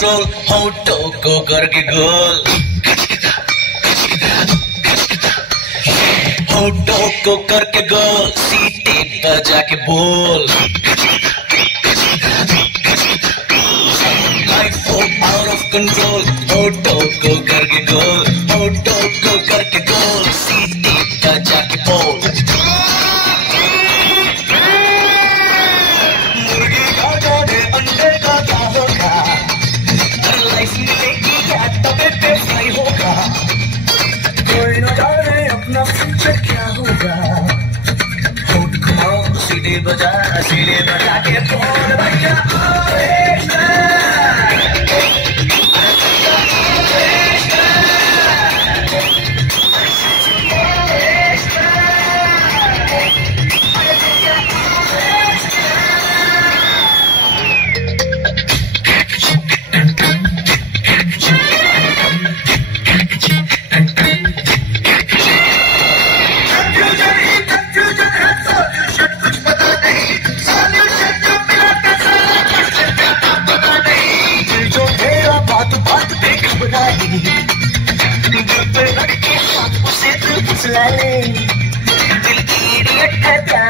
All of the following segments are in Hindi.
कंट्रोल, होठों को करके गोल, होठों को करके गोल, सीटे बजा के बोल। लाइफ हो आउट ऑफ कंट्रोल, होठों को करके गोल, होठों को करके गोल, सीटे बजा के बोल। मुर्गी का जाने अंडे का क्या होगा, लाइफ मिलेगी क्या तबे पे फ्राई होगा, कोई न जाने अपना फ्यूचर क्या होगा। होठ घुमाओ सीढ़ी बजा के बोल भैया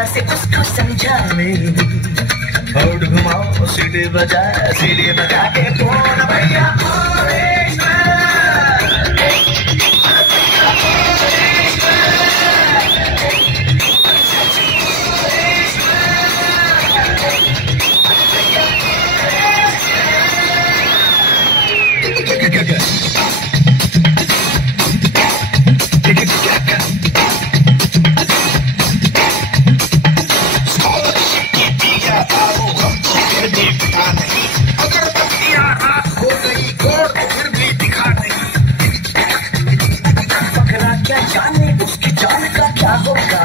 से उसको समझावे। होठ घुमाओ सीढ़ी बजा के बोल भैया उसकी जान का क्या होगा,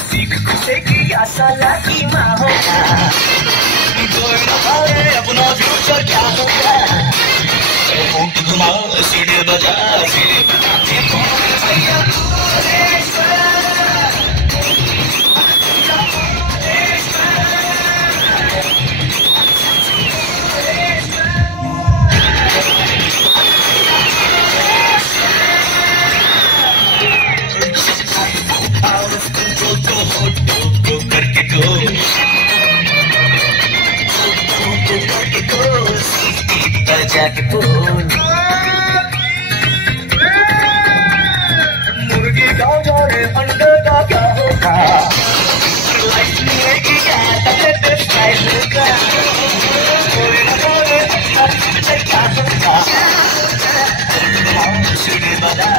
सीख खुशे की आशा लागी माँ होगा, कोई न पाए अपना फ्यूचर क्या होगा। होठ घुमाओ सीढ़ी बजा के बोल भैया जाके बोल। मुर्गी का जाने अंडे का क्या होगा, लाइफ मिलेगी क्या तबे पे फ्राई होगा, कोई न जाने अपना फ्यूचर क्या होगा। सीढ़ी बजा